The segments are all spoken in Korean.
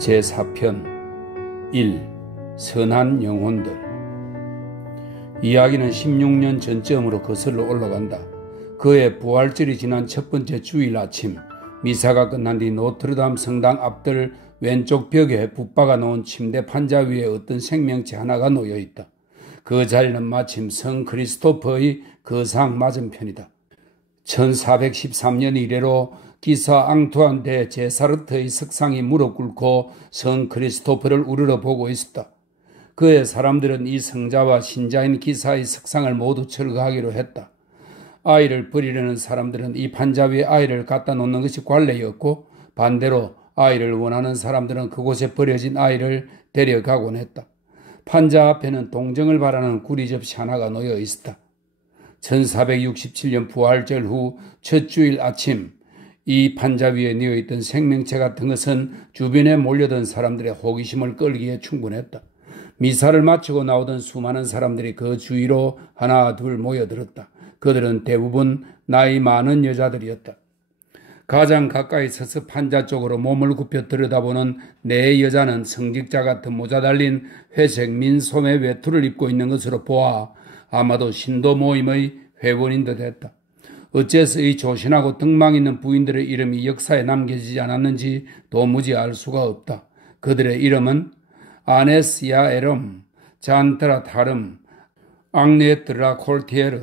제4편 1. 선한 영혼들. 이야기는 16년 전쯤으로 거슬러 올라간다. 그의 부활절이 지난 첫 번째 주일 아침, 미사가 끝난 뒤 노트르담 성당 앞들 왼쪽 벽에 붙박아 놓은 침대 판자 위에 어떤 생명체 하나가 놓여있다. 그 자리는 마침 성 크리스토퍼의 거상 맞은편이다. 1413년 이래로 기사 앙투안 대 제사르트의 석상이 무릎 꿇고 성 크리스토퍼를 우러러 보고 있었다. 그의 사람들은 이 성자와 신자인 기사의 석상을 모두 철거하기로 했다. 아이를 버리려는 사람들은 이 판자 위에 아이를 갖다 놓는 것이 관례였고, 반대로 아이를 원하는 사람들은 그곳에 버려진 아이를 데려가곤 했다. 판자 앞에는 동정을 바라는 구리 접시 하나가 놓여 있었다. 1467년 부활절 후 첫 주일 아침, 이 판자 위에 놓여있던 생명체 같은 것은 주변에 몰려든 사람들의 호기심을 끌기에 충분했다. 미사를 마치고 나오던 수많은 사람들이 그 주위로 하나 둘 모여들었다. 그들은 대부분 나이 많은 여자들이었다. 가장 가까이 서서 판자 쪽으로 몸을 굽혀 들여다보는 네 여자는 성직자 같은 모자 달린 회색 민소매 외투를 입고 있는 것으로 보아 아마도 신도 모임의 회원인 듯 했다. 어째서 이 조신하고 등망 있는 부인들의 이름이 역사에 남겨지지 않았는지 도무지 알 수가 없다. 그들의 이름은 아네스야 에름, 잔트라 타름, 앙네트라 콜티에르,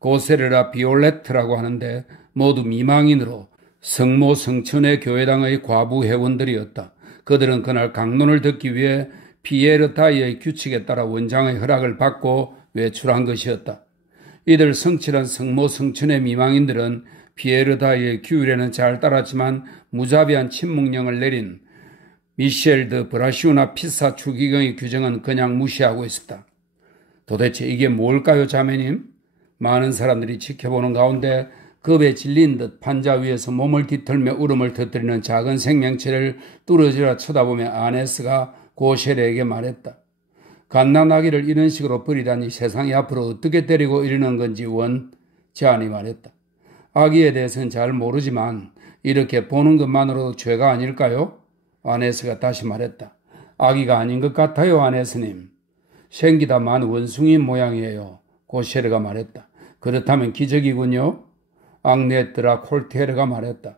고세르라 비올레트라고 하는데 모두 미망인으로 성모 성천의 교회당의 과부 회원들이었다. 그들은 그날 강론을 듣기 위해 피에르타이의 규칙에 따라 원장의 허락을 받고 외출한 것이었다. 이들 성실한 성모 성천의 미망인들은 피에르타이의 규율에는 잘 따랐지만 무자비한 침묵령을 내린 미셸 드 브라시우나 피사 추기경의 규정은 그냥 무시하고 있었다. 도대체 이게 뭘까요, 자매님? 많은 사람들이 지켜보는 가운데 겁에 질린 듯 판자 위에서 몸을 뒤틀며 울음을 터뜨리는 작은 생명체를 뚫어지라 쳐다보며 아네스가 고셰르에게 말했다. 갓난아기를 이런 식으로 버리다니 세상이 앞으로 어떻게 데리고 이르는 건지 제안이 말했다. 아기에 대해서는 잘 모르지만 이렇게 보는 것만으로도 죄가 아닐까요? 아네스가 다시 말했다. 아기가 아닌 것 같아요, 아네스님. 생기다만 원숭이 모양이에요. 고셰르가 말했다. 그렇다면 기적이군요. 앙네트라 콜테르가 말했다.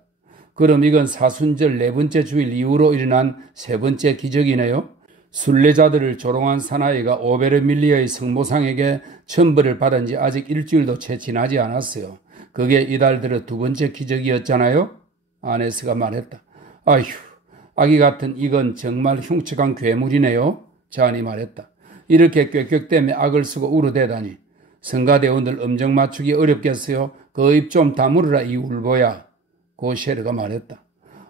그럼 이건 사순절 네 번째 주일 이후로 일어난 세 번째 기적이네요. 순례자들을 조롱한 사나이가 오베르밀리아의 성모상에게 천벌을 받은 지 아직 일주일도 채 지나지 않았어요. 그게 이달 들어 두 번째 기적이었잖아요. 아네스가 말했다. 아휴, 아기 같은 이건 정말 흉측한 괴물이네요. 잔이 말했다. 이렇게 꾀꾀대며 악을 쓰고 울어대다니. 성가대원들 음정 맞추기 어렵겠어요. 그 입 좀 다물으라 이 울보야. 고셰르가 말했다.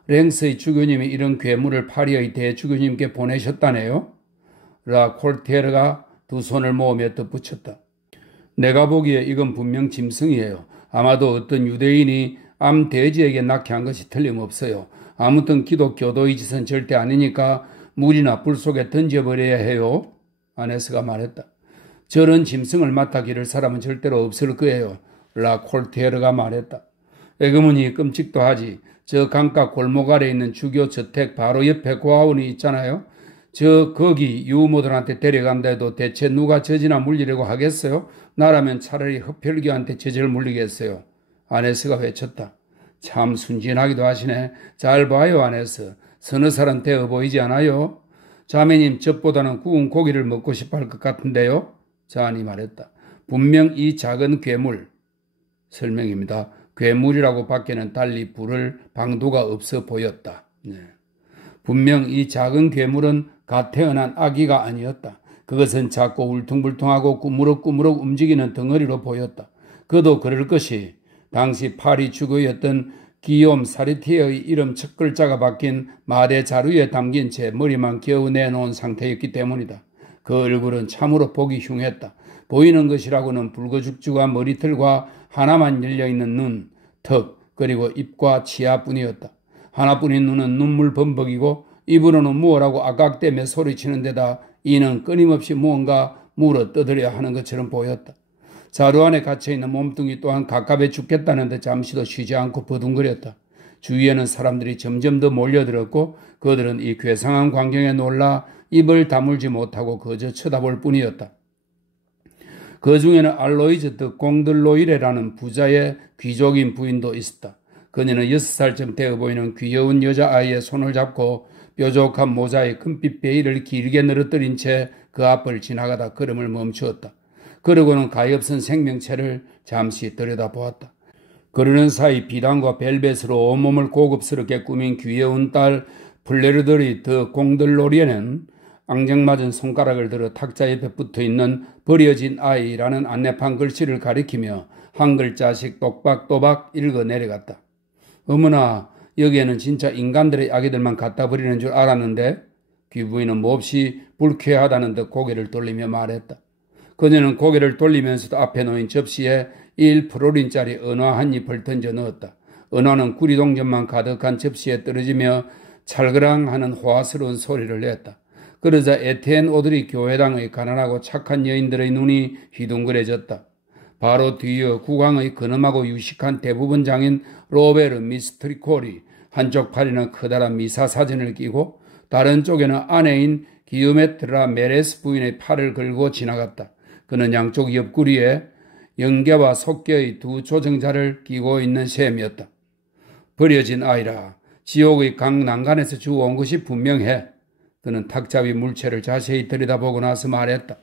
랭스의 주교님이 이런 괴물을 파리의 대주교님께 보내셨다네요. 라 콜테르가 두 손을 모으며 덧붙였다. 내가 보기에 이건 분명 짐승이에요. 아마도 어떤 유대인이 암 돼지에게 낳게 한 것이 틀림없어요. 아무튼 기독교도의 짓은 절대 아니니까 물이나 불 속에 던져버려야 해요. 아네스가 말했다. 저런 짐승을 맡아 기를 사람은 절대로 없을 거예요. 라 콜테르가 말했다. 에그머니 끔찍도 하지. 저 강가 골목 아래 있는 주교 저택 바로 옆에 고아원이 있잖아요. 거기 유모들한테 데려간다 해도 대체 누가 젖이나 물리려고 하겠어요? 나라면 차라리 흡혈귀한테 젖을 물리겠어요. 아네스가 외쳤다. 참 순진하기도 하시네. 잘 봐요, 아네스. 서너 살은 되어 보이지 않아요? 자매님 젖보다는 구운 고기를 먹고 싶어 할 것 같은데요? 잔이 말했다. 분명 이 작은 괴물, 설명입니다. 괴물이라고 밖에는 달리 부를 방도가 없어 보였다. 분명 이 작은 괴물은 갓 태어난 아기가 아니었다. 그것은 작고 울퉁불퉁하고 꾸무럭꾸무럭 움직이는 덩어리로 보였다. 그도 그럴 것이 당시 파리 주교였던 기욤 사르티에의 이름 첫 글자가 박힌 마대 자루에 담긴 채 머리만 겨우 내놓은 상태였기 때문이다. 그 얼굴은 참으로 보기 흉했다. 보이는 것이라고는 붉어죽죽한 머리털과 하나만 열려있는 눈, 턱, 그리고 입과 치아뿐이었다. 하나뿐인 눈은 눈물 범벅이고 입으로는 무엇라고 아깍대며 소리치는 데다 이는 끊임없이 무언가 물어 뜯으려 하는 것처럼 보였다. 자루 안에 갇혀있는 몸뚱이 또한 갑갑해 죽겠다는데 잠시도 쉬지 않고 버둥거렸다. 주위에는 사람들이 점점 더 몰려들었고 그들은 이 괴상한 광경에 놀라 입을 다물지 못하고 그저 쳐다볼 뿐이었다. 그 중에는 알로이즈 공들로이레라는 부자의 귀족인 부인도 있었다. 그녀는 6살쯤 되어 보이는 귀여운 여자아이의 손을 잡고 뾰족한 모자에 금빛 베일을 길게 늘어뜨린 채 그 앞을 지나가다 걸음을 멈추었다. 그러고는 가엾은 생명체를 잠시 들여다보았다. 그러는 사이 비단과 벨벳으로 온몸을 고급스럽게 꾸민 귀여운 딸 플레르더리 드 공들로리에는 앙증맞은 손가락을 들어 탁자 옆에 붙어있는 버려진 아이라는 안내판 글씨를 가리키며 한 글자씩 똑박또박 읽어 내려갔다. 어머나, 여기에는 진짜 인간들의 아기들만 갖다 버리는 줄 알았는데? 귀부인은 몹시 불쾌하다는 듯 고개를 돌리며 말했다. 그녀는 고개를 돌리면서도 앞에 놓인 접시에 1프로린짜리 은화 한 잎을 던져 넣었다. 은화는 구리동전만 가득한 접시에 떨어지며 찰그랑하는 호화스러운 소리를 냈다. 그러자 에티엔 오드리 교회당의 가난하고 착한 여인들의 눈이 휘둥그레졌다. 바로 뒤이어 국왕의 근엄하고 유식한 대부분 장인 로베르 미스트리콜이 한쪽 팔에는 커다란 미사 사진을 끼고 다른 쪽에는 아내인 기우메트라 메레스 부인의 팔을 걸고 지나갔다. 그는 양쪽 옆구리에 영계와 속계의 두 조정자를 끼고 있는 셈이었다. 버려진 아이라, 지옥의 강 난간에서 주워온 것이 분명해. 그는 탁자 위 물체를 자세히 들여다보고 나서 말했다.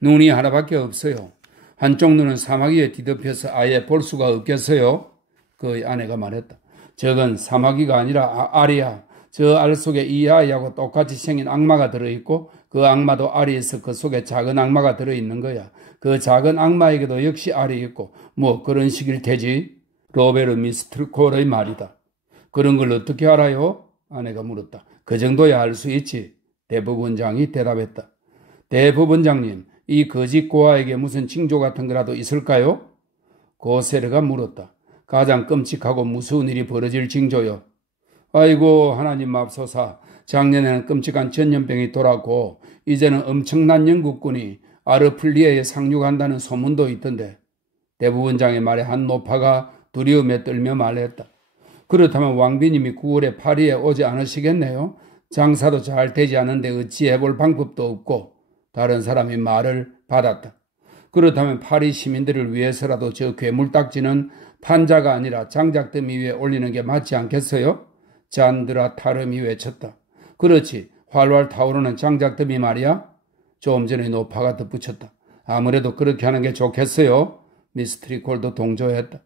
눈이 하나밖에 없어요. 한쪽 눈은 사마귀에 뒤덮여서 아예 볼 수가 없겠어요. 그의 아내가 말했다. 저건 사마귀가 아니라 알이야. 저 알 속에 이 아이하고 똑같이 생긴 악마가 들어있고 그 악마도 알이에서 그 속에 작은 악마가 들어있는 거야. 그 작은 악마에게도 역시 알이 있고 뭐 그런 식일 테지. 로베르 미스트콜의 말이다. 그런 걸 어떻게 알아요? 아내가 물었다. 그 정도야 알 수 있지. 대법원장이 대답했다. 대법원장님, 이 거짓 고아에게 무슨 징조 같은 거라도 있을까요? 고세르가 물었다. 가장 끔찍하고 무서운 일이 벌어질 징조요. 아이고 하나님 맙소사. 작년에는 끔찍한 전염병이 돌았고 이제는 엄청난 영국군이 아르플리에에 상륙한다는 소문도 있던데. 대법원장의 말에 한 노파가 두려움에 떨며 말했다. 그렇다면 왕비님이 9월에 파리에 오지 않으시겠네요. 장사도 잘 되지 않은데 어찌 해볼 방법도 없고. 다른 사람이 말을 받았다. 그렇다면 파리 시민들을 위해서라도 저 괴물딱지는 판자가 아니라 장작더미 위에 올리는 게 맞지 않겠어요? 잔드라 타름이 외쳤다. 그렇지, 활활 타오르는 장작더미 말이야? 조금 전에 노파가 덧붙였다. 아무래도 그렇게 하는 게 좋겠어요. 미스트리콜도 동조했다.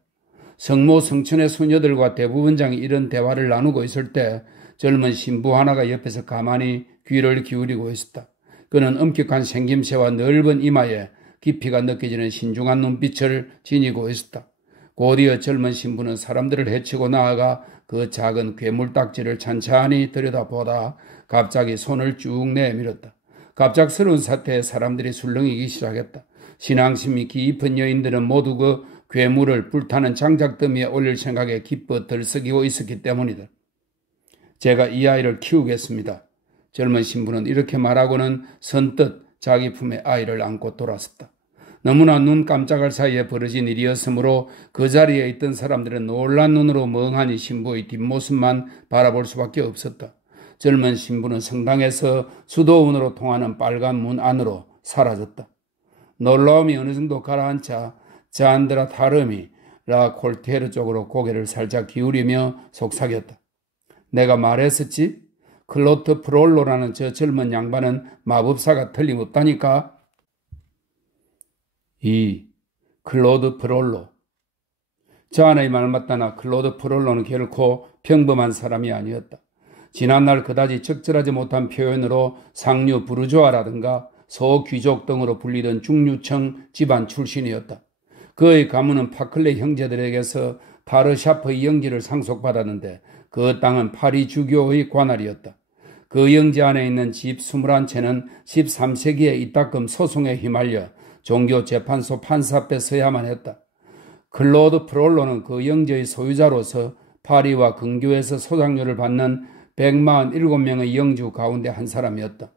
성모 성춘의 수녀들과 대부분장이 이런 대화를 나누고 있을 때 젊은 신부 하나가 옆에서 가만히 귀를 기울이고 있었다. 그는 엄격한 생김새와 넓은 이마에 깊이가 느껴지는 신중한 눈빛을 지니고 있었다. 곧이어 젊은 신부는 사람들을 헤치고 나아가 그 작은 괴물딱지를 찬찬히 들여다보다 갑자기 손을 쭉 내밀었다. 갑작스러운 사태에 사람들이 술렁이기 시작했다. 신앙심이 깊은 여인들은 모두 그 괴물을 불타는 장작더미에 올릴 생각에 기뻐 들썩이고 있었기 때문이다. 제가 이 아이를 키우겠습니다. 젊은 신부는 이렇게 말하고는 선뜻 자기 품에 아이를 안고 돌아섰다. 너무나 눈 깜짝할 사이에 벌어진 일이었으므로 그 자리에 있던 사람들은 놀란 눈으로 멍하니 신부의 뒷모습만 바라볼 수밖에 없었다. 젊은 신부는 성당에서 수도원으로 통하는 빨간 문 안으로 사라졌다. 놀라움이 어느 정도 가라앉자 잔드라 타름이 라 콜테르 쪽으로 고개를 살짝 기울이며 속삭였다. 내가 말했었지? 클로트 프롤로라는 저 젊은 양반은 마법사가 틀림없다니까. 클로드 프롤로. 자네의 말 맞다나 클로드 프롤로는 결코 평범한 사람이 아니었다. 지난날 그다지 적절하지 못한 표현으로 상류 부르주아라든가 소귀족 등으로 불리던 중류층 집안 출신이었다. 그의 가문은 파클레 형제들에게서 타르샤프의 영지를 상속받았는데 그 땅은 파리 주교의 관할이었다. 그 영지 안에 있는 집 21채는 13세기에 이따금 소송에 휘말려 종교재판소 판사 앞에 서야만 했다. 클로드 프롤로는 그 영지의 소유자로서 파리와 근교에서 소장료를 받는 147명의 영주 가운데 한 사람이었다.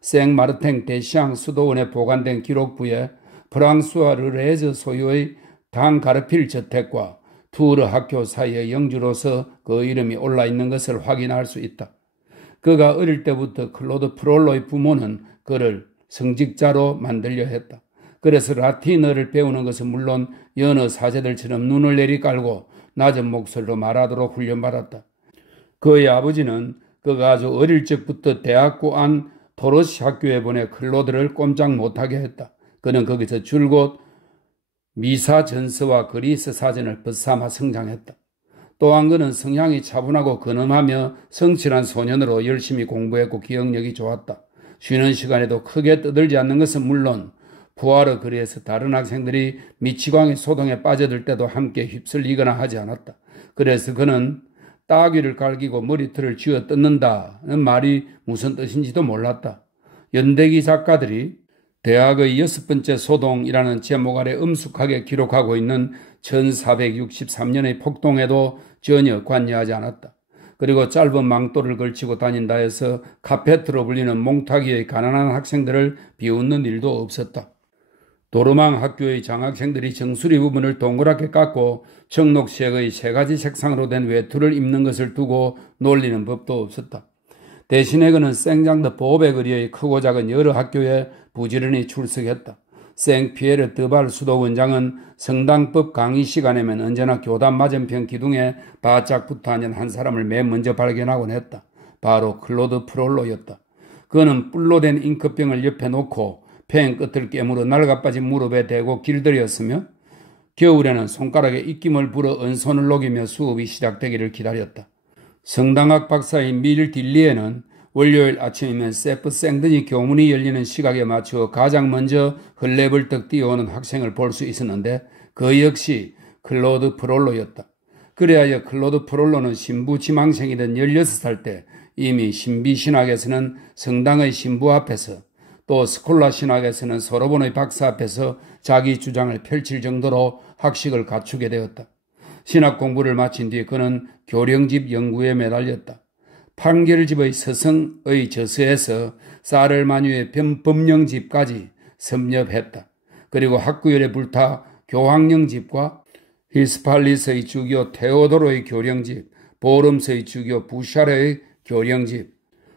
생마르탱 데시앙 수도원에 보관된 기록부에 프랑스와 르레즈 소유의 당 가르필 저택과 투르 학교 사이에 영주로서 그 이름이 올라 있는 것을 확인할 수 있다. 그가 어릴 때부터 클로드 프롤로의 부모는 그를 성직자로 만들려 했다. 그래서 라틴어를 배우는 것은 물론 여느 사제들처럼 눈을 내리깔고 낮은 목소리로 말하도록 훈련받았다. 그의 아버지는 그가 아주 어릴 적부터 대학교 안 도로시 학교에 보내 클로드를 꼼짝 못하게 했다. 그는 거기서 줄곧 미사 전서와 그리스 사전을 벗삼아 성장했다. 또한 그는 성향이 차분하고 근엄하며 성실한 소년으로 열심히 공부했고 기억력이 좋았다. 쉬는 시간에도 크게 떠들지 않는 것은 물론 부하르 거리에서 다른 학생들이 미치광이 소동에 빠져들 때도 함께 휩쓸리거나 하지 않았다. 그래서 그는 따귀를 갈기고 머리털을 쥐어 뜯는다는 말이 무슨 뜻인지도 몰랐다. 연대기 작가들이 대학의 6번째 소동이라는 제목 아래 엄숙하게 기록하고 있는 1463년의 폭동에도 전혀 관여하지 않았다. 그리고 짧은 망토를 걸치고 다닌다 해서 카페트로 불리는 몽타기의 가난한 학생들을 비웃는 일도 없었다. 도르망 학교의 장학생들이 정수리 부분을 동그랗게 깎고 청록색의 3가지 색상으로 된 외투를 입는 것을 두고 놀리는 법도 없었다. 대신에 그는 생장드 보베 거리의 크고 작은 여러 학교에 부지런히 출석했다. 생피에르 드발 수도원장은 성당법 강의 시간에면 언제나 교단 맞은편 기둥에 바짝 붙어 앉은 한 사람을 맨 먼저 발견하곤 했다. 바로 클로드 프롤로였다. 그는 뿔로 된 잉크병을 옆에 놓고 펜 끝을 깨물어 낡아빠진 무릎에 대고 길들였으며 겨울에는 손가락에 입김을 불어 은손을 녹이며 수업이 시작되기를 기다렸다. 성당학 박사인 밀 딜리에는 월요일 아침이면 세프 생드니 교문이 열리는 시각에 맞추어 가장 먼저 헐레벌떡 뛰어오는 학생을 볼 수 있었는데 그 역시 클로드 프롤로였다. 그래야 클로드 프롤로는 신부 지망생이던 16살 때 이미 신비 신학에서는 성당의 신부 앞에서 또 스콜라 신학에서는 소로본의 박사 앞에서 자기 주장을 펼칠 정도로 학식을 갖추게 되었다. 신학 공부를 마친 뒤 그는 교령집 연구에 매달렸다. 판결집의 서성의 저서에서 사를마뉴의 법령집까지 섭렵했다. 그리고 학구열에 불타 교황령집과 히스팔리스의 주교 테오도로의 교령집, 보름스의 주교 부샤르의 교령집,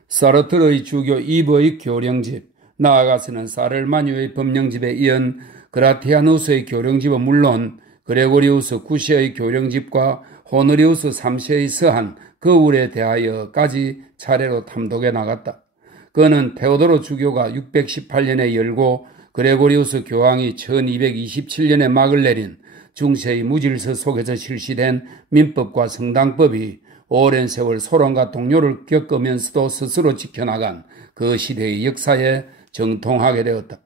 사르트르의 주교 이브의 교령집, 나아가서는 사를마뉴의 법령집에 이은 그라티아누스의 교령집은 물론 그레고리우스 9세의 교령집과 호노리우스 3세의 서한 거울에 대하여까지 차례로 탐독해 나갔다. 그는 테오도로 주교가 618년에 열고 그레고리우스 교황이 1227년에 막을 내린 중세의 무질서 속에서 실시된 민법과 성당법이 오랜 세월 소론과 동요를 겪으면서도 스스로 지켜나간 그 시대의 역사에 정통하게 되었다.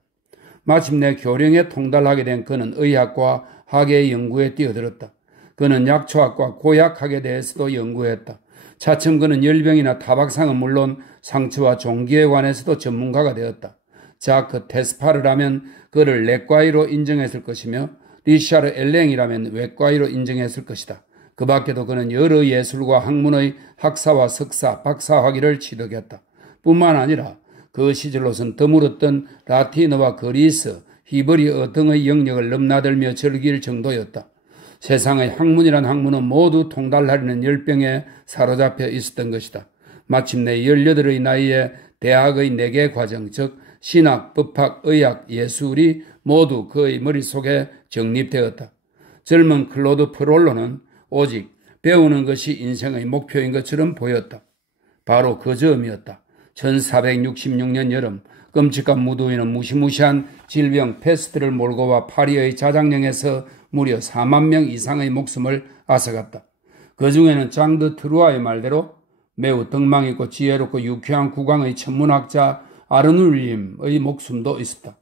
마침내 교령에 통달하게 된 그는 의학과 학의 연구에 뛰어들었다. 그는 약초학과 고약학에 대해서도 연구했다. 차츰 그는 열병이나 타박상은 물론 상처와 종기에 관해서도 전문가가 되었다. 자크 테스파르라면 그를 내과의로 인정했을 것이며 리샤르 엘랭이라면 외과의로 인정했을 것이다. 그 밖에도 그는 여러 예술과 학문의 학사와 석사, 박사 학위를 취득했다. 뿐만 아니라 그 시절로선 드물었던 라틴어와 그리스, 히브리어 등의 영역을 넘나들며 즐길 정도였다. 세상의 학문이란 학문은 모두 통달하려는 열병에 사로잡혀 있었던 것이다. 마침내 18의 나이에 대학의 4개 과정, 즉 신학, 법학, 의학, 예술이 모두 그의 머릿속에 정립되었다. 젊은 클로드 프롤로는 오직 배우는 것이 인생의 목표인 것처럼 보였다. 바로 그 점이었다. 1466년 여름 끔찍한 무더위는 무시무시한 질병 페스트를 몰고 와 파리의 자장령에서 무려 4만 명 이상의 목숨을 앗아갔다. 그 중에는 장드 트루아의 말대로 매우 덕망있고 지혜롭고 유쾌한 국왕의 천문학자 아르눌림의 목숨도 있었다.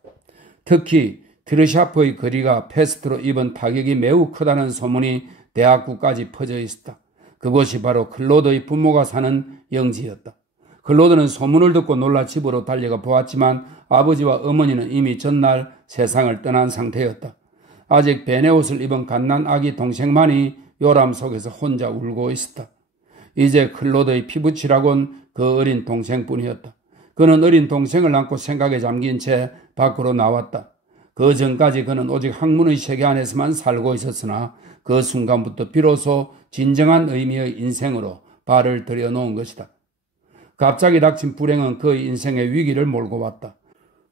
특히 트르샤프의 거리가 페스트로 입은 타격이 매우 크다는 소문이 대학구까지 퍼져 있었다. 그곳이 바로 클로드의 부모가 사는 영지였다. 클로드는 소문을 듣고 놀라 집으로 달려가 보았지만 아버지와 어머니는 이미 전날 세상을 떠난 상태였다. 아직 베네옷을 입은 갓난 아기 동생만이 요람 속에서 혼자 울고 있었다. 이제 클로드의 피부치라곤 그 어린 동생뿐이었다. 그는 어린 동생을 안고 생각에 잠긴 채 밖으로 나왔다. 그 전까지 그는 오직 학문의 세계 안에서만 살고 있었으나 그 순간부터 비로소 진정한 의미의 인생으로 발을 들여놓은 것이다. 갑자기 닥친 불행은 그의 인생의 위기를 몰고 왔다.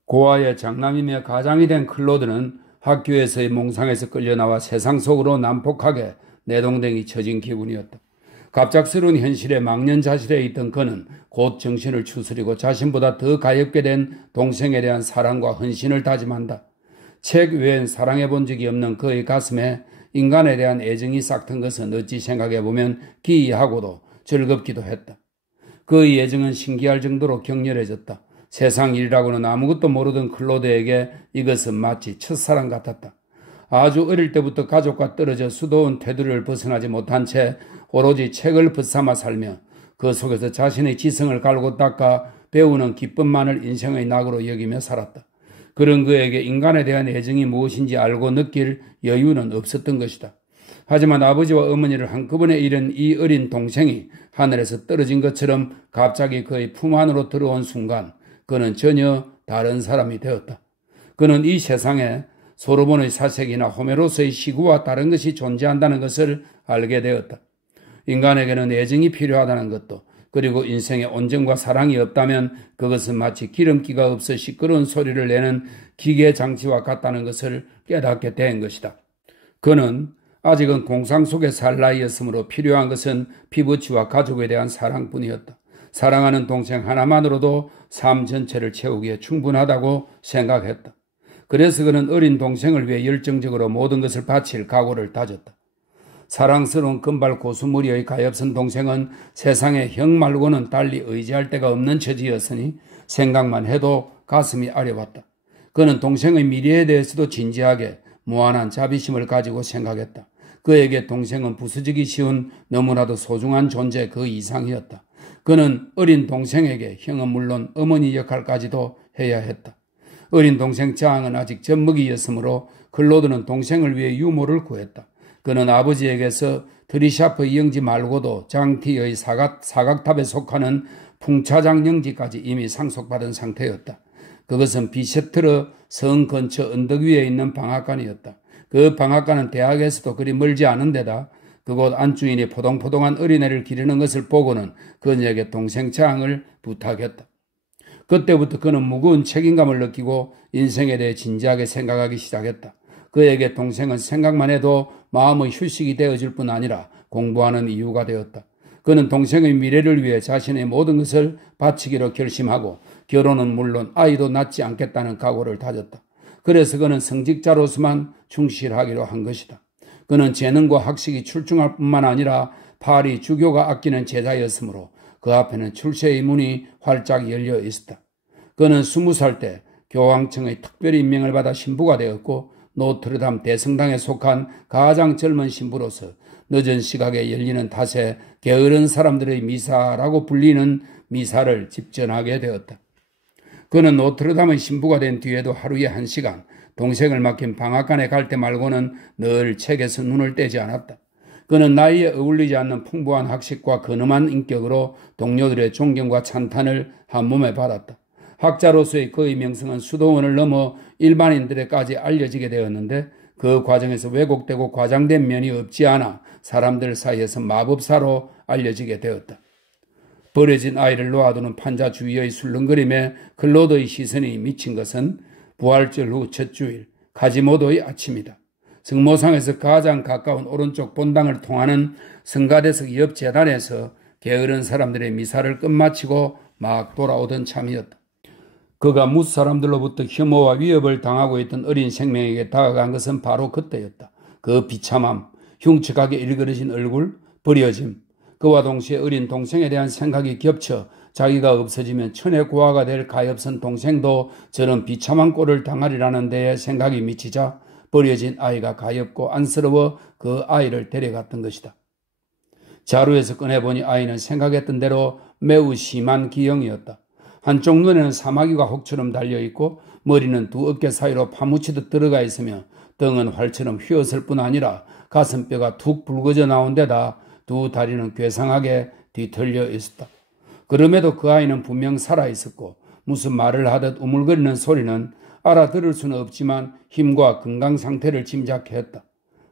고아의 장남이며 가장이 된 클로드는 학교에서의 몽상에서 끌려나와 세상 속으로 난폭하게 내동댕이 쳐진 기분이었다. 갑작스러운 현실에 망연자실해 있던 그는 곧 정신을 추스리고 자신보다 더 가엾게 된 동생에 대한 사랑과 헌신을 다짐한다. 책 외엔 사랑해 본 적이 없는 그의 가슴에 인간에 대한 애정이 싹튼 것은 어찌 생각해보면 기이하고도 즐겁기도 했다. 그의 애정은 신기할 정도로 격렬해졌다. 세상 일이라고는 아무것도 모르던 클로드에게 이것은 마치 첫사랑 같았다. 아주 어릴 때부터 가족과 떨어져 수도원 테두리를 벗어나지 못한 채 오로지 책을 붙삼아 살며 그 속에서 자신의 지성을 갈고 닦아 배우는 기쁨만을 인생의 낙으로 여기며 살았다. 그런 그에게 인간에 대한 애정이 무엇인지 알고 느낄 여유는 없었던 것이다. 하지만 아버지와 어머니를 한꺼번에 잃은 이 어린 동생이 하늘에서 떨어진 것처럼 갑자기 그의 품 안으로 들어온 순간 그는 전혀 다른 사람이 되었다. 그는 이 세상에 소로몬의 사색이나 호메로스의 시구와 다른 것이 존재한다는 것을 알게 되었다. 인간에게는 애정이 필요하다는 것도, 그리고 인생에 온정과 사랑이 없다면 그것은 마치 기름기가 없어 시끄러운 소리를 내는 기계 장치와 같다는 것을 깨닫게 된 것이다. 그는 아직은 공상 속에 살 나이였으므로 필요한 것은 피부치와 가족에 대한 사랑뿐이었다. 사랑하는 동생 하나만으로도 삶 전체를 채우기에 충분하다고 생각했다. 그래서 그는 어린 동생을 위해 열정적으로 모든 것을 바칠 각오를 다졌다. 사랑스러운 금발 고수무리의 가엾은 동생은 세상에 형 말고는 달리 의지할 데가 없는 처지였으니 생각만 해도 가슴이 아려왔다. 그는 동생의 미래에 대해서도 진지하게 무한한 자비심을 가지고 생각했다. 그에게 동생은 부수지기 쉬운 너무나도 소중한 존재 그 이상이었다. 그는 어린 동생에게 형은 물론 어머니 역할까지도 해야 했다. 어린 동생 장은 아직 젖먹이였으므로 클로드는 동생을 위해 유모를 구했다. 그는 아버지에게서 드리샤프 영지 말고도 장티의 사각탑에 속하는 풍차장 영지까지 이미 상속받은 상태였다. 그것은 비셰트르 성 근처 언덕 위에 있는 방앗간이었다. 그 방앗간은 대학에서도 그리 멀지 않은 데다 그곳 안주인이 포동포동한 어린애를 기르는 것을 보고는 그녀에게 동생 장을 부탁했다. 그때부터 그는 무거운 책임감을 느끼고 인생에 대해 진지하게 생각하기 시작했다. 그에게 동생은 생각만 해도 마음의 휴식이 되어줄 뿐 아니라 공부하는 이유가 되었다. 그는 동생의 미래를 위해 자신의 모든 것을 바치기로 결심하고 결혼은 물론 아이도 낳지 않겠다는 각오를 다졌다. 그래서 그는 성직자로서만 충실하기로 한 것이다. 그는 재능과 학식이 출중할 뿐만 아니라 파리 주교가 아끼는 제자였으므로 그 앞에는 출세의 문이 활짝 열려 있었다. 그는 20살 때 교황청의 특별 임명을 받아 신부가 되었고 노트르담 대성당에 속한 가장 젊은 신부로서 늦은 시각에 열리는 탓에 게으른 사람들의 미사라고 불리는 미사를 집전하게 되었다. 그는 노트르담의 신부가 된 뒤에도 하루에 1시간 동생을 맡긴 방앗간에 갈 때 말고는 늘 책에서 눈을 떼지 않았다. 그는 나이에 어울리지 않는 풍부한 학식과 근엄한 인격으로 동료들의 존경과 찬탄을 한몸에 받았다. 학자로서의 그의 명성은 수도원을 넘어 일반인들에까지 알려지게 되었는데 그 과정에서 왜곡되고 과장된 면이 없지 않아 사람들 사이에서 마법사로 알려지게 되었다. 버려진 아이를 놓아두는 판자 주위의 술렁거림에 클로드의 시선이 미친 것은 부활절 후 첫 주일 가지모도의 아침이다. 성모상에서 가장 가까운 오른쪽 본당을 통하는 성가대석 옆 재단에서 게으른 사람들의 미사를 끝마치고 막 돌아오던 참이었다. 그가 무수 사람들로부터 혐오와 위협을 당하고 있던 어린 생명에게 다가간 것은 바로 그때였다. 그 비참함, 흉측하게 일그러진 얼굴, 버려짐, 그와 동시에 어린 동생에 대한 생각이 겹쳐 자기가 없어지면 천혜고아가 될 가엾은 동생도 저런 비참한 꼴을 당하리라는 데에 생각이 미치자 버려진 아이가 가엾고 안쓰러워 그 아이를 데려갔던 것이다. 자루에서 꺼내보니 아이는 생각했던 대로 매우 심한 기형이었다. 한쪽 눈에는 사마귀가 혹처럼 달려있고 머리는 두 어깨 사이로 파묻히듯 들어가 있으며 등은 활처럼 휘었을 뿐 아니라 가슴뼈가 툭 붉어져 나온 데다 두 다리는 괴상하게 뒤틀려 있었다. 그럼에도 그 아이는 분명 살아있었고 무슨 말을 하듯 우물거리는 소리는 알아들을 수는 없지만 힘과 건강 상태를 짐작했다.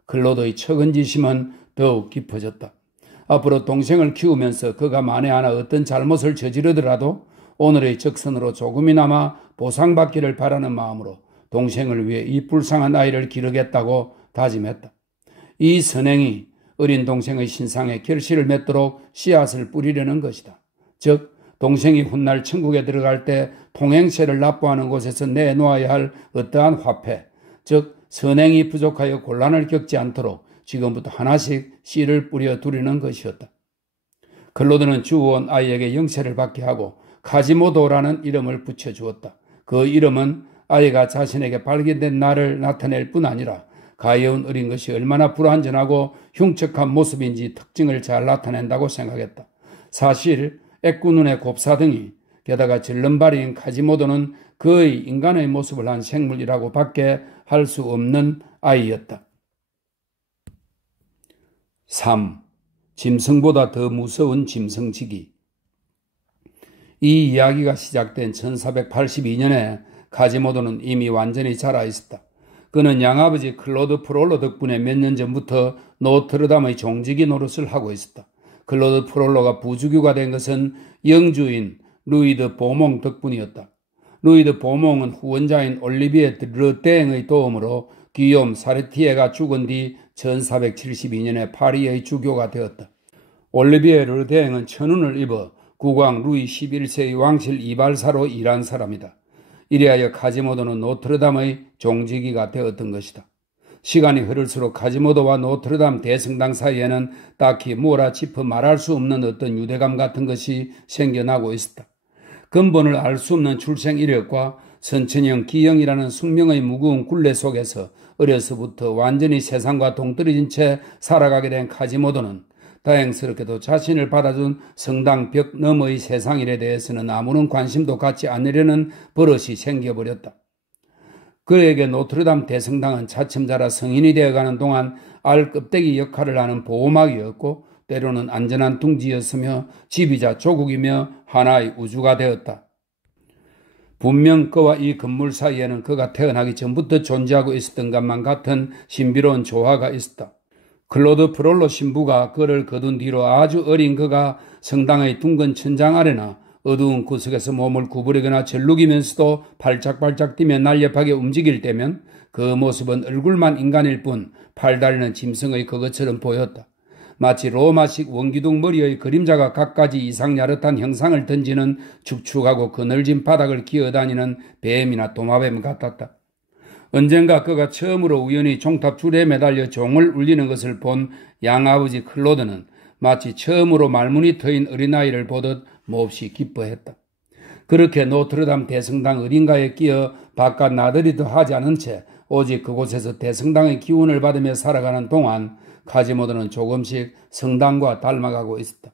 클로드의 측은지심은 더욱 깊어졌다. 앞으로 동생을 키우면서 그가 만에 하나 어떤 잘못을 저지르더라도 오늘의 적선으로 조금이나마 보상받기를 바라는 마음으로 동생을 위해 이 불쌍한 아이를 기르겠다고 다짐했다. 이 선행이 어린 동생의 신상에 결실을 맺도록 씨앗을 뿌리려는 것이다. 즉 동생이 훗날 천국에 들어갈 때 통행세를 납부하는 곳에서 내놓아야 할 어떠한 화폐, 즉 선행이 부족하여 곤란을 겪지 않도록 지금부터 하나씩 씨를 뿌려 두려는 것이었다. 클로드는 주워온 아이에게 영세를 받게 하고 카지모도라는 이름을 붙여주었다. 그 이름은 아이가 자신에게 발견된 날을 나타낼 뿐 아니라 가여운 어린 것이 얼마나 불완전하고 흉측한 모습인지 특징을 잘 나타낸다고 생각했다. 사실 애꾸눈의 곱사등이 게다가 절름발이인 카지모도는 거의 인간의 모습을 한 생물이라고 밖에 할 수 없는 아이였다. 3. 짐승보다 더 무서운 짐승지기. 이 이야기가 시작된 1482년에 카지모도는 이미 완전히 자라 있었다. 그는 양아버지 클로드 프롤로 덕분에 몇 년 전부터 노트르담의 종지기 노릇을 하고 있었다. 클로드 프롤로가 부주교가 된 것은 영주인 루이드 보몽 덕분이었다. 루이드 보몽은 후원자인 올리비에 르땡의 도움으로 기욤 사르티에가 죽은 뒤 1472년에 파리의 주교가 되었다. 올리비에 르땡은 천운을 입어 국왕 루이 11세의 왕실 이발사로 일한 사람이다. 이리하여 카지모도는 노트르담의 종지기가 되었던 것이다. 시간이 흐를수록 카지모도와 노트르담 대성당 사이에는 딱히 뭐라 짚어 말할 수 없는 어떤 유대감 같은 것이 생겨나고 있었다. 근본을 알 수 없는 출생 이력과 선천형 기형이라는 숙명의 무거운 굴레 속에서 어려서부터 완전히 세상과 동떨어진 채 살아가게 된 카지모도는 다행스럽게도 자신을 받아준 성당 벽 너머의 세상일에 대해서는 아무런 관심도 갖지 않으려는 버릇이 생겨버렸다. 그에게 노트르담 대성당은 차츰 자라 성인이 되어가는 동안 알 껍데기 역할을 하는 보호막이었고 때로는 안전한 둥지였으며 집이자 조국이며 하나의 우주가 되었다. 분명 그와 이 건물 사이에는 그가 태어나기 전부터 존재하고 있었던 것만 같은 신비로운 조화가 있었다. 클로드 프롤로 신부가 그를 거둔 뒤로 아주 어린 그가 성당의 둥근 천장 아래나 어두운 구석에서 몸을 구부리거나 절룩이면서도 발짝발짝 뛰며 날렵하게 움직일 때면 그 모습은 얼굴만 인간일 뿐 팔다리는 짐승의 그것처럼 보였다. 마치 로마식 원기둥 머리의 그림자가 갖가지 이상 야릇한 형상을 던지는 축축하고 그늘진 바닥을 기어다니는 뱀이나 도마뱀 같았다. 언젠가 그가 처음으로 우연히 종탑 줄에 매달려 종을 울리는 것을 본 양아버지 클로드는 마치 처음으로 말문이 트인 어린아이를 보듯 몹시 기뻐했다. 그렇게 노트르담 대성당 어딘가에 끼어 바깥 나들이도 하지 않은 채 오직 그곳에서 대성당의 기운을 받으며 살아가는 동안 카지모도는 조금씩 성당과 닮아가고 있었다.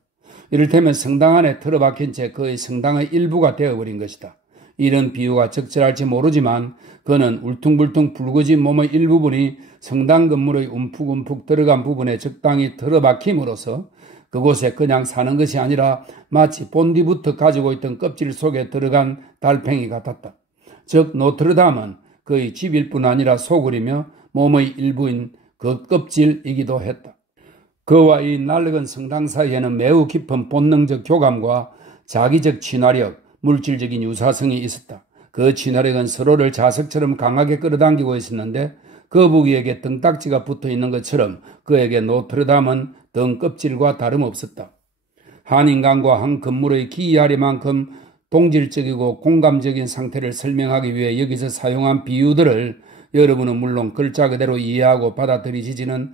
이를테면 성당 안에 틀어박힌 채 그의 성당의 일부가 되어버린 것이다. 이런 비유가 적절할지 모르지만 그는 울퉁불퉁 붉어진 몸의 일부분이 성당 건물의 움푹움푹 들어간 부분에 적당히 틀어박힘으로써 그곳에 그냥 사는 것이 아니라 마치 본디부터 가지고 있던 껍질 속에 들어간 달팽이 같았다. 즉 노트르담은 그의 집일 뿐 아니라 소굴이며 몸의 일부인 그 껍질이기도 했다. 그와 이 낡은 성당 사이에는 매우 깊은 본능적 교감과 자기적 친화력, 물질적인 유사성이 있었다. 그 친화력은 서로를 자석처럼 강하게 끌어당기고 있었는데 거북이에게 등딱지가 붙어있는 것처럼 그에게 노트르담은 등껍질과 다름없었다. 한 인간과 한 건물의 기이하리만큼 동질적이고 공감적인 상태를 설명하기 위해 여기서 사용한 비유들을 여러분은 물론 글자 그대로 이해하고 받아들이지는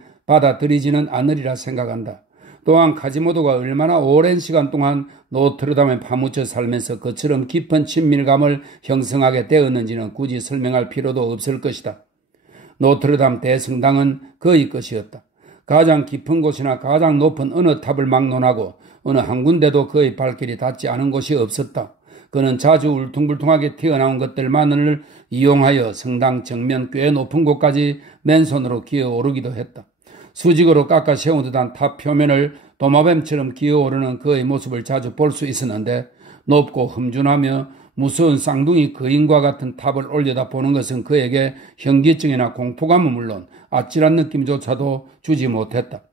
않으리라 생각한다. 또한 카지모도가 얼마나 오랜 시간 동안 노트르담에 파묻혀 살면서 그처럼 깊은 친밀감을 형성하게 되었는지는 굳이 설명할 필요도 없을 것이다. 노트르담 대성당은 그의 것이었다. 가장 깊은 곳이나 가장 높은 어느 탑을 막론하고 어느 한 군데도 그의 발길이 닿지 않은 곳이 없었다. 그는 자주 울퉁불퉁하게 튀어나온 것들만을 이용하여 성당 정면 꽤 높은 곳까지 맨손으로 기어오르기도 했다. 수직으로 깎아 세운 듯한 탑 표면을 도마뱀처럼 기어오르는 그의 모습을 자주 볼 수 있었는데 높고 흠준하며 무서운 쌍둥이 거인과 같은 탑을 올려다 보는 것은 그에게 현기증이나 공포감은 물론 아찔한 느낌조차도 주지 못했다.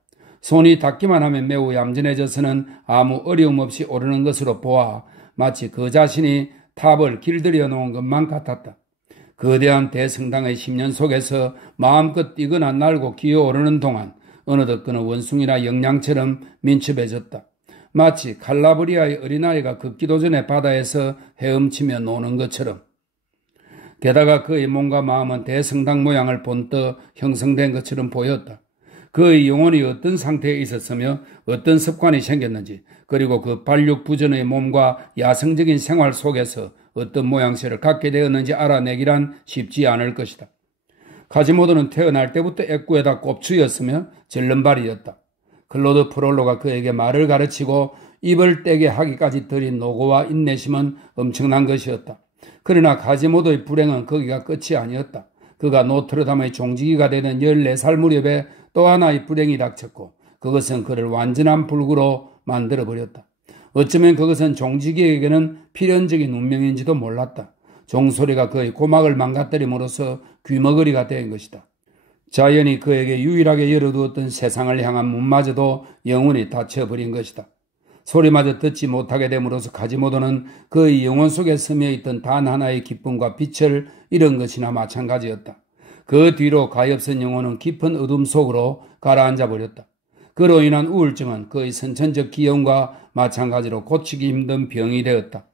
손이 닿기만 하면 매우 얌전해져서는 아무 어려움 없이 오르는 것으로 보아 마치 그 자신이 탑을 길들여 놓은 것만 같았다. 거대한 대성당의 10년 속에서 마음껏 뛰거나 날고 기어오르는 동안 어느덧 그는 원숭이나 영양처럼 민첩해졌다. 마치 칼라브리아의 어린아이가 걷기도 전에 바다에서 헤엄치며 노는 것처럼. 게다가 그의 몸과 마음은 대성당 모양을 본떠 형성된 것처럼 보였다. 그의 영혼이 어떤 상태에 있었으며 어떤 습관이 생겼는지, 그리고 그 반륙부전의 몸과 야성적인 생활 속에서 어떤 모양새를 갖게 되었는지 알아내기란 쉽지 않을 것이다. 카지모도는 태어날 때부터 애꾸에다 꼽추였으며 절름발이였다. 클로드 프롤로가 그에게 말을 가르치고 입을 떼게 하기까지 들인 노고와 인내심은 엄청난 것이었다. 그러나 카지모도의 불행은 거기가 끝이 아니었다. 그가 노트르담의 종지기가 되던 14살 무렵에 또 하나의 불행이 닥쳤고 그것은 그를 완전한 불구로 만들어버렸다. 어쩌면 그것은 종지기에게는 필연적인 운명인지도 몰랐다. 종소리가 그의 고막을 망가뜨림으로써 귀머거리가 된 것이다. 자연이 그에게 유일하게 열어두었던 세상을 향한 문마저도 영원히 닫혀버린 것이다. 소리마저 듣지 못하게 됨으로써 카지모도는 그의 영혼 속에 스며있던 단 하나의 기쁨과 빛을 잃은 것이나 마찬가지였다. 그 뒤로 가엾은 영혼은 깊은 어둠 속으로 가라앉아 버렸다. 그로 인한 우울증은 그의 선천적 기형과 마찬가지로 고치기 힘든 병이 되었다.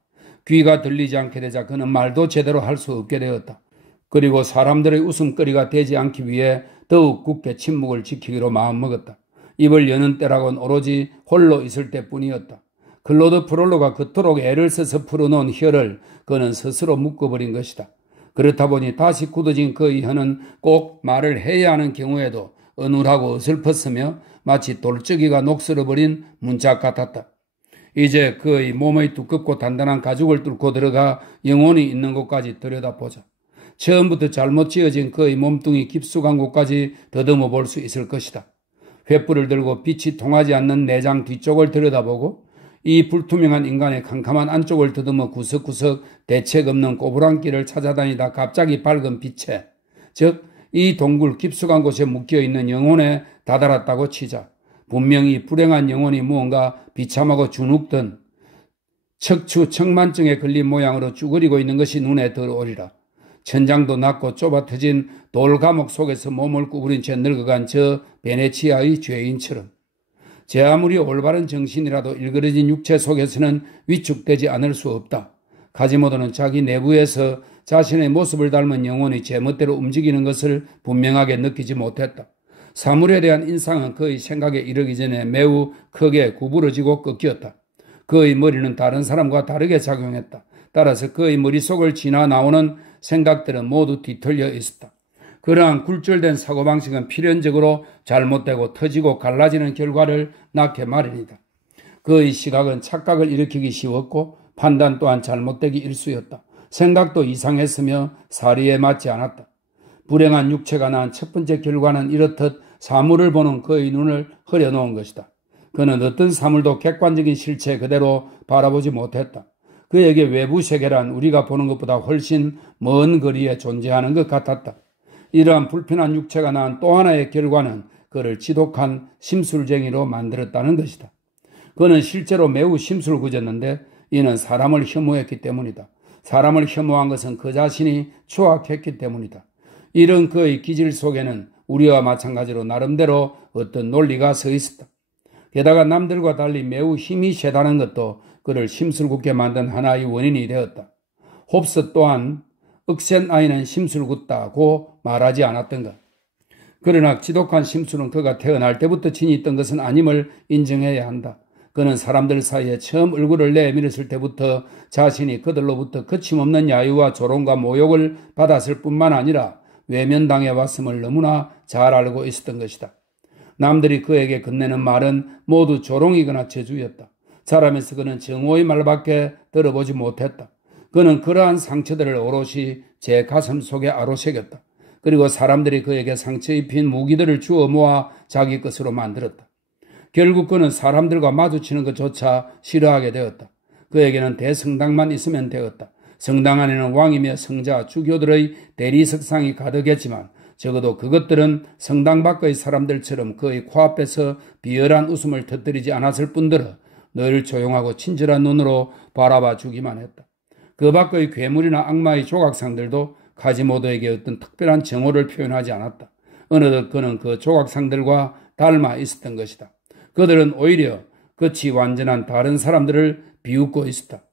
귀가 들리지 않게 되자 그는 말도 제대로 할 수 없게 되었다. 그리고 사람들의 웃음거리가 되지 않기 위해 더욱 굳게 침묵을 지키기로 마음먹었다. 입을 여는 때라곤 오로지 홀로 있을 때뿐이었다. 클로드 프롤로가 그토록 애를 써서 풀어놓은 혀를 그는 스스로 묶어버린 것이다. 그렇다 보니 다시 굳어진 그의 혀는 꼭 말을 해야 하는 경우에도 어눌하고 어설펐으며 마치 돌적이가 녹슬어버린 문짝 같았다. 이제 그의 몸의 두껍고 단단한 가죽을 뚫고 들어가 영혼이 있는 곳까지 들여다보자. 처음부터 잘못 지어진 그의 몸뚱이 깊숙한 곳까지 더듬어 볼 수 있을 것이다. 횃불을 들고 빛이 통하지 않는 내장 뒤쪽을 들여다보고 이 불투명한 인간의 캄캄한 안쪽을 더듬어 구석구석 대책 없는 꼬부랑길을 찾아다니다 갑자기 밝은 빛에, 즉 이 동굴 깊숙한 곳에 묶여있는 영혼에 다다랐다고 치자. 분명히 불행한 영혼이 무언가 비참하고 주눅든 척추 청만증에 걸린 모양으로 쭈그리고 있는 것이 눈에 들어오리라. 천장도 낮고 좁아 터진 돌 감옥 속에서 몸을 구부린 채 늙어간 저 베네치아의 죄인처럼. 제 아무리 올바른 정신이라도 일그러진 육체 속에서는 위축되지 않을 수 없다. 카지모도는 자기 내부에서 자신의 모습을 닮은 영혼이 제멋대로 움직이는 것을 분명하게 느끼지 못했다. 사물에 대한 인상은 그의 생각에 이르기 전에 매우 크게 구부러지고 꺾였다. 그의 머리는 다른 사람과 다르게 작용했다. 따라서 그의 머릿속을 지나 나오는 생각들은 모두 뒤틀려 있었다. 그러한 굴절된 사고방식은 필연적으로 잘못되고 터지고 갈라지는 결과를 낳게 마련이다. 그의 시각은 착각을 일으키기 쉬웠고 판단 또한 잘못되기 일쑤였다. 생각도 이상했으며 사리에 맞지 않았다. 불행한 육체가 낳은 첫 번째 결과는 이렇듯 사물을 보는 그의 눈을 흐려놓은 것이다. 그는 어떤 사물도 객관적인 실체 그대로 바라보지 못했다. 그에게 외부 세계란 우리가 보는 것보다 훨씬 먼 거리에 존재하는 것 같았다. 이러한 불편한 육체가 낳은 또 하나의 결과는 그를 지독한 심술쟁이로 만들었다는 것이다. 그는 실제로 매우 심술궂었는데 이는 사람을 혐오했기 때문이다. 사람을 혐오한 것은 그 자신이 추악했기 때문이다. 이런 그의 기질 속에는 우리와 마찬가지로 나름대로 어떤 논리가 서 있었다. 게다가 남들과 달리 매우 힘이 세다는 것도 그를 심술궂게 만든 하나의 원인이 되었다. 홉스 또한 억센 아이는 심술궂다고 말하지 않았던가. 그러나 지독한 심술은 그가 태어날 때부터 지니있던 것은 아님을 인정해야 한다. 그는 사람들 사이에 처음 얼굴을 내밀었을 때부터 자신이 그들로부터 거침없는 야유와 조롱과 모욕을 받았을 뿐만 아니라 외면당해 왔음을 너무나 잘 알고 있었던 것이다. 남들이 그에게 건네는 말은 모두 조롱이거나 저주였다. 자라면서 그는 정오의 말밖에 들어보지 못했다. 그는 그러한 상처들을 오롯이 제 가슴 속에 아로새겼다. 그리고 사람들이 그에게 상처 입힌 무기들을 주워 모아 자기 것으로 만들었다. 결국 그는 사람들과 마주치는 것조차 싫어하게 되었다. 그에게는 대성당만 있으면 되었다. 성당 안에는 왕이며 성자, 주교들의 대리석상이 가득했지만 적어도 그것들은 성당 밖의 사람들처럼 그의 코앞에서 비열한 웃음을 터뜨리지 않았을 뿐더러 늘 조용하고 친절한 눈으로 바라봐 주기만 했다. 그 밖의 괴물이나 악마의 조각상들도 카지모도에게 어떤 특별한 정오를 표현하지 않았다. 어느덧 그는 그 조각상들과 닮아 있었던 것이다. 그들은 오히려 끝이 완전한 다른 사람들을 비웃고 있었다.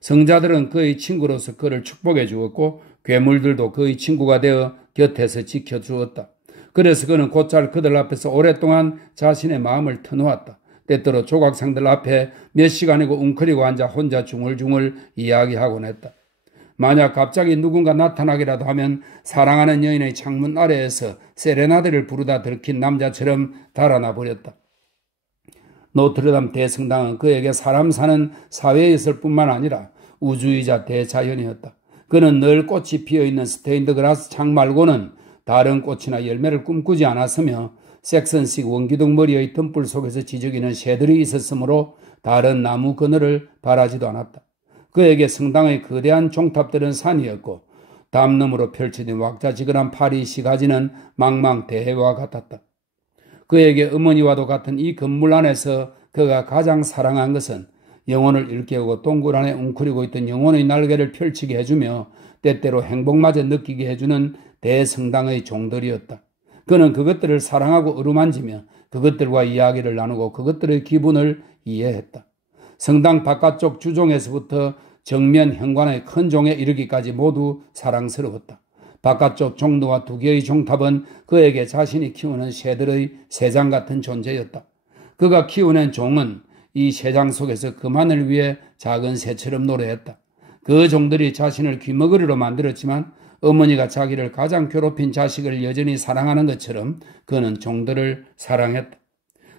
성자들은 그의 친구로서 그를 축복해 주었고 괴물들도 그의 친구가 되어 곁에서 지켜주었다. 그래서 그는 곧잘 그들 앞에서 오랫동안 자신의 마음을 터놓았다. 때때로 조각상들 앞에 몇 시간이고 웅크리고 앉아 혼자 중얼중얼 이야기하곤 했다. 만약 갑자기 누군가 나타나기라도 하면 사랑하는 여인의 창문 아래에서 세레나데를 부르다 들킨 남자처럼 달아나 버렸다. 노트르담 대성당은 그에게 사람 사는 사회였을 뿐만 아니라 우주이자 대자연이었다. 그는 늘 꽃이 피어있는 스테인드 그라스 창 말고는 다른 꽃이나 열매를 꿈꾸지 않았으며 섹선식 원기둥 머리의 등불 속에서 지저귀는 새들이 있었으므로 다른 나무 그늘을 바라지도 않았다. 그에게 성당의 거대한 종탑들은 산이었고 담너머로 펼쳐진 왁자지근한 파리 시가지는 망망대해와 같았다. 그에게 어머니와도 같은 이 건물 안에서 그가 가장 사랑한 것은 영혼을 일깨우고 동굴 안에 웅크리고 있던 영혼의 날개를 펼치게 해주며 때때로 행복마저 느끼게 해주는 대성당의 종들이었다. 그는 그것들을 사랑하고 어루만지며 그것들과 이야기를 나누고 그것들의 기분을 이해했다. 성당 바깥쪽 주종에서부터 정면 현관의 큰 종에 이르기까지 모두 사랑스러웠다. 바깥쪽 종로와 두 개의 종탑은 그에게 자신이 키우는 새들의 새장 같은 존재였다. 그가 키우는 종은 이 새장 속에서 그만을 위해 작은 새처럼 노래했다. 그 종들이 자신을 귀머거리로 만들었지만 어머니가 자기를 가장 괴롭힌 자식을 여전히 사랑하는 것처럼 그는 종들을 사랑했다.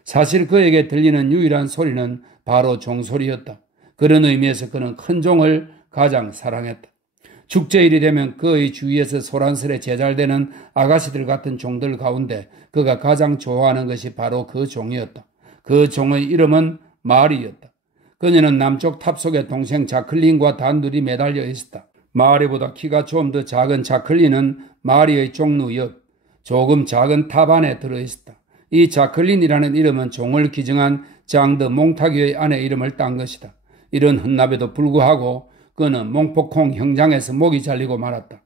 사실 그에게 들리는 유일한 소리는 바로 종소리였다. 그런 의미에서 그는 큰 종을 가장 사랑했다. 축제일이 되면 그의 주위에서 소란스레 제잘되는 아가씨들 같은 종들 가운데 그가 가장 좋아하는 것이 바로 그 종이었다. 그 종의 이름은 마리였다. 그녀는 남쪽 탑 속에 동생 자클린과 단둘이 매달려 있었다. 마리보다 키가 좀 더 작은 자클린은 마리의 종루 옆 조금 작은 탑 안에 들어있었다. 이 자클린이라는 이름은 종을 기증한 장드 몽타규의 아내 이름을 딴 것이다. 이런 hun납에도 불구하고 그는 몽포콩 형장에서 목이 잘리고 말았다.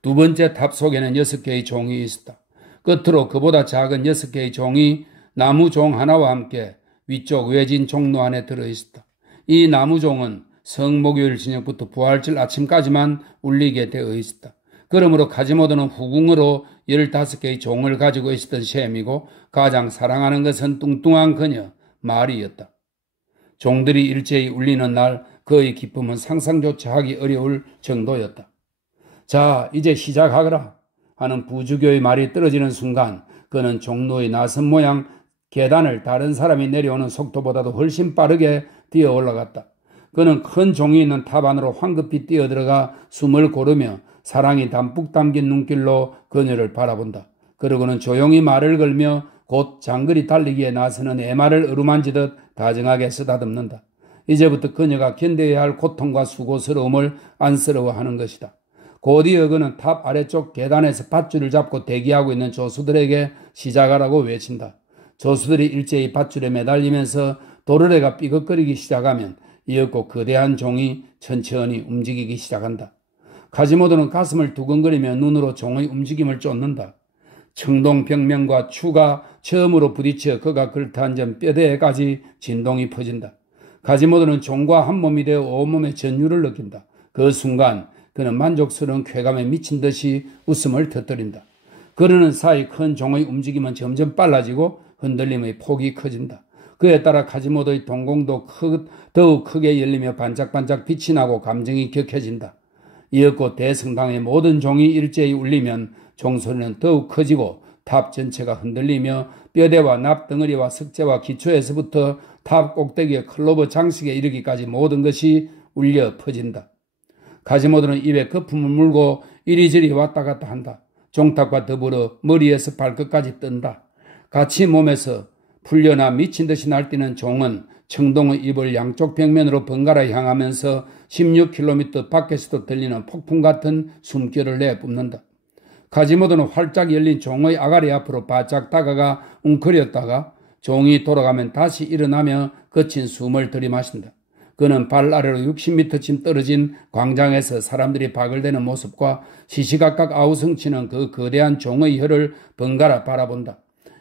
두 번째 탑 속에는 6개의 종이 있었다. 끝으로 그보다 작은 6개의 종이 나무 종 하나와 함께 위쪽 외진 종로 안에 들어있었다. 이 나무 종은 성목요일 저녁부터 부활절 아침까지만 울리게 되어 있었다. 그러므로 카지모도는 후궁으로 15개의 종을 가지고 있었던 셈이고 가장 사랑하는 것은 뚱뚱한 그녀 마리였다. 종들이 일제히 울리는 날 그의 기쁨은 상상조차 하기 어려울 정도였다. 자, 이제 시작하거라 하는 부주교의 말이 떨어지는 순간 그는 종로의 나선 모양 계단을 다른 사람이 내려오는 속도보다도 훨씬 빠르게 뛰어 올라갔다. 그는 큰 종이 있는 탑 안으로 황급히 뛰어들어가 숨을 고르며 사랑이 담뿍 담긴 눈길로 그녀를 바라본다. 그러고는 조용히 말을 걸며 곧 장거리 달리기에 나서는 애마를 어루만지듯 다정하게 쓰다듬는다. 이제부터 그녀가 견뎌야 할 고통과 수고스러움을 안쓰러워하는 것이다. 곧이어 그는 탑 아래쪽 계단에서 밧줄을 잡고 대기하고 있는 조수들에게 시작하라고 외친다. 조수들이 일제히 밧줄에 매달리면서 도르래가 삐걱거리기 시작하면 이윽고 거대한 종이 천천히 움직이기 시작한다. 카지모도는 가슴을 두근거리며 눈으로 종의 움직임을 쫓는다. 청동벽면과 추가 처음으로 부딪혀 그가 걸터앉은 뼈대에까지 진동이 퍼진다. 카지모도는 종과 한 몸이 되어 온몸의 전율을 느낀다. 그 순간 그는 만족스러운 쾌감에 미친 듯이 웃음을 터뜨린다. 그러는 사이 큰 종의 움직임은 점점 빨라지고 흔들림의 폭이 커진다. 그에 따라 카지모도의 동공도 더욱 크게 열리며 반짝반짝 빛이 나고 감정이 격해진다. 이윽고 대성당의 모든 종이 일제히 울리면 종소리는 더욱 커지고 탑 전체가 흔들리며 뼈대와 납덩어리와 석재와 기초에서부터 탑 꼭대기의 클로버 장식에 이르기까지 모든 것이 울려 퍼진다. 카지모도는 입에 거품을 물고 이리저리 왔다 갔다 한다. 종탑과 더불어 머리에서 발끝까지 뜬다. 같이 몸에서 풀려나 미친 듯이 날뛰는 종은 청동의 입을 양쪽 벽면으로 번갈아 향하면서 16km 밖에서도 들리는 폭풍 같은 숨결을 내뿜는다. 카지모도는 활짝 열린 종의 아가리 앞으로 바짝 다가가 웅크렸다가 종이 돌아가면 다시 일어나며 거친 숨을 들이마신다. 그는 발 아래로 60m쯤 떨어진 광장에서 사람들이 바글대는 모습과 시시각각 아우성치는 그 거대한 종의 혀를 번갈아 바라본다.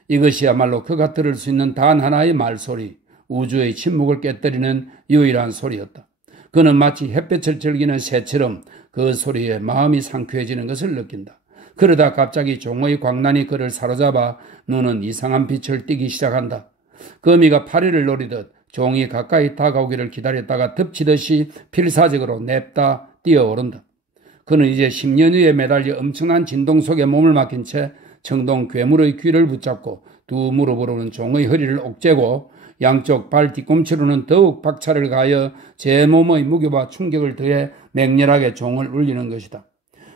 이것이야말로 그가 들을 수 있는 단 하나의 말소리, 우주의 침묵을 깨뜨리는 유일한 소리였다. 그는 마치 햇볕을 즐기는 새처럼 그 소리에 마음이 상쾌해지는 것을 느낀다. 그러다 갑자기 종의 광란이 그를 사로잡아 눈은 이상한 빛을 띠기 시작한다. 거미가 파리를 노리듯 종이 가까이 다가오기를 기다렸다가 덮치듯이 필사적으로 냅다 뛰어오른다. 그는 이제 10년 후에 매달려 엄청난 진동 속에 몸을 맡긴 채 청동 괴물의 귀를 붙잡고 두 무릎으로는 종의 허리를 옥죄고 양쪽 발 뒤꿈치로는 더욱 박차를 가하여 제 몸의 무게와 충격을 더해 맹렬하게 종을 울리는 것이다.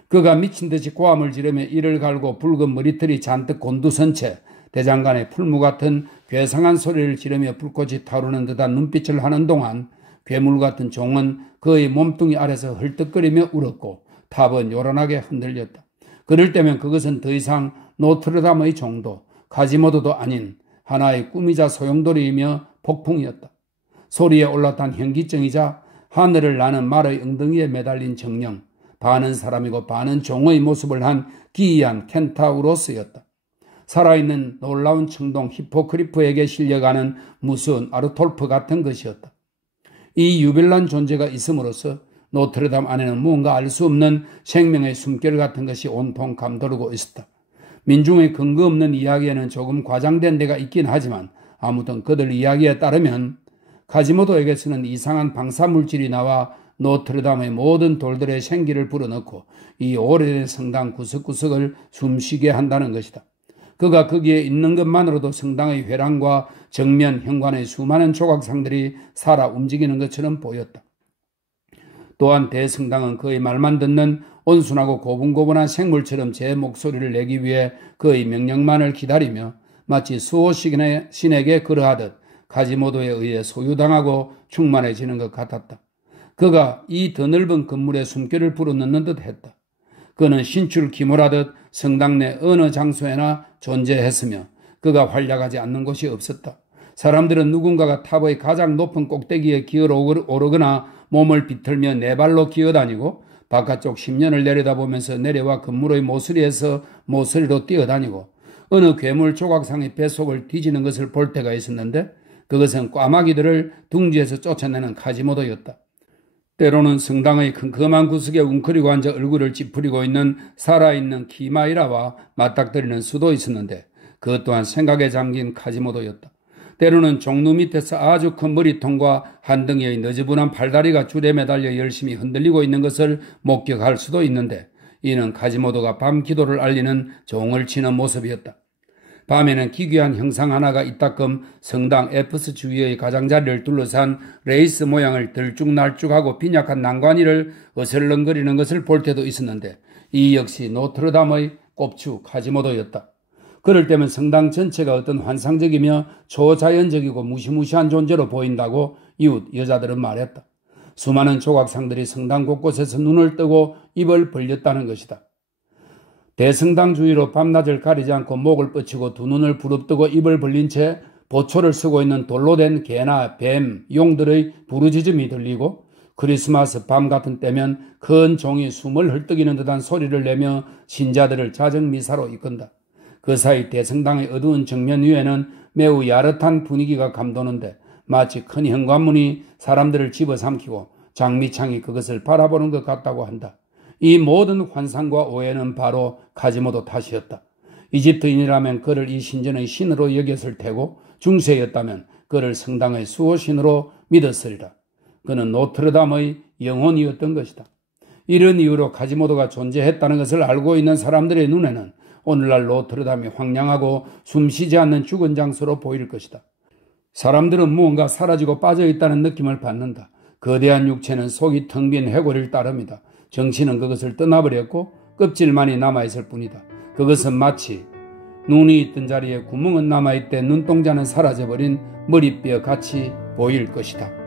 그가 미친 듯이 고함을 지르며 이를 갈고 붉은 머리털이 잔뜩 곤두선 채 대장간에 풀무 같은 괴상한 소리를 지르며 불꽃이 타오르는 듯한 눈빛을 하는 동안 괴물 같은 종은 그의 몸뚱이 아래서 헐떡거리며 울었고 탑은 요란하게 흔들렸다. 그럴 때면 그것은 더 이상 노트르담의 종도 카지모도도 아닌 하나의 꿈이자 소용돌이이며 폭풍이었다. 소리에 올라탄 현기증이자 하늘을 나는 말의 엉덩이에 매달린 정령, 반은 사람이고 반은 종의 모습을 한 기이한 켄타우로스였다. 살아있는 놀라운 청동 히포크리프에게 실려가는 무서운 아르톨프 같은 것이었다. 이 유별난 존재가 있음으로써 노트르담 안에는 무언가 알 수 없는 생명의 숨결 같은 것이 온통 감도르고 있었다. 민중의 근거 없는 이야기에는 조금 과장된 데가 있긴 하지만 아무튼 그들 이야기에 따르면 카지모도에게서는 이상한 방사물질이 나와 노트르담의 모든 돌들의 생기를 불어넣고 이 오래된 성당 구석구석을 숨쉬게 한다는 것이다. 그가 거기에 있는 것만으로도 성당의 회랑과 정면 현관의 수많은 조각상들이 살아 움직이는 것처럼 보였다. 또한 대성당은 그의 말만 듣는 온순하고 고분고분한 생물처럼 제 목소리를 내기 위해 그의 명령만을 기다리며 마치 수호신에게 그러하듯 카지모도에 의해 소유당하고 충만해지는 것 같았다. 그가 이 더 넓은 건물에 숨결을 불어넣는 듯 했다. 그는 신출귀몰하듯 성당 내 어느 장소에나 존재했으며 그가 활약하지 않는 곳이 없었다. 사람들은 누군가가 탑의 가장 높은 꼭대기에 기어오르거나 몸을 비틀며 네 발로 기어다니고 바깥쪽 10년을 내려다보면서 내려와 건물의 모서리에서 모서리로 뛰어다니고 어느 괴물 조각상의 뱃속을 뒤지는 것을 볼 때가 있었는데 그것은 꽈마귀들을 둥지에서 쫓아내는 카지모도였다. 때로는 성당의 컴컴한 구석에 웅크리고 앉아 얼굴을 찌푸리고 있는 살아있는 키마이라와 맞닥뜨리는 수도 있었는데 그것 또한 생각에 잠긴 카지모도였다. 때로는 종루 밑에서 아주 큰 머리통과 한 덩이의 너저분한 팔다리가 줄에 매달려 열심히 흔들리고 있는 것을 목격할 수도 있는데 이는 카지모도가 밤 기도를 알리는 종을 치는 모습이었다. 밤에는 기괴한 형상 하나가 이따금 성당 에프스 주위의 가장자리를 둘러싼 레이스 모양을 들쭉날쭉하고 빈약한 난관이를 어슬렁거리는 것을 볼 때도 있었는데 이 역시 노트르담의 꼽추 카지모도였다. 그럴 때면 성당 전체가 어떤 환상적이며 초자연적이고 무시무시한 존재로 보인다고 이웃 여자들은 말했다. 수많은 조각상들이 성당 곳곳에서 눈을 뜨고 입을 벌렸다는 것이다. 대성당 주위로 밤낮을 가리지 않고 목을 뻗치고 두 눈을 부릅뜨고 입을 벌린 채 보초를 쓰고 있는 돌로 된 개나 뱀, 용들의 부르짖음이 들리고 크리스마스 밤 같은 때면 큰 종이 숨을 헐떡이는 듯한 소리를 내며 신자들을 자정미사로 이끈다. 그 사이 대성당의 어두운 정면 위에는 매우 야릇한 분위기가 감도는데 마치 큰 현관문이 사람들을 집어삼키고 장미창이 그것을 바라보는 것 같다고 한다. 이 모든 환상과 오해는 바로 카지모도 탓이었다. 이집트인이라면 그를 이 신전의 신으로 여겼을 테고 중세였다면 그를 성당의 수호신으로 믿었으리라. 그는 노트르담의 영혼이었던 것이다. 이런 이유로 카지모도가 존재했다는 것을 알고 있는 사람들의 눈에는 오늘날 노트르담이 황량하고 숨쉬지 않는 죽은 장소로 보일 것이다. 사람들은 무언가 사라지고 빠져있다는 느낌을 받는다. 거대한 육체는 속이 텅 빈 해골을 따릅니다. 정신은 그것을 떠나버렸고 껍질만이 남아있을 뿐이다. 그것은 마치 눈이 있던 자리에 구멍은 남아있되 눈동자는 사라져버린 머리뼈 같이 보일 것이다.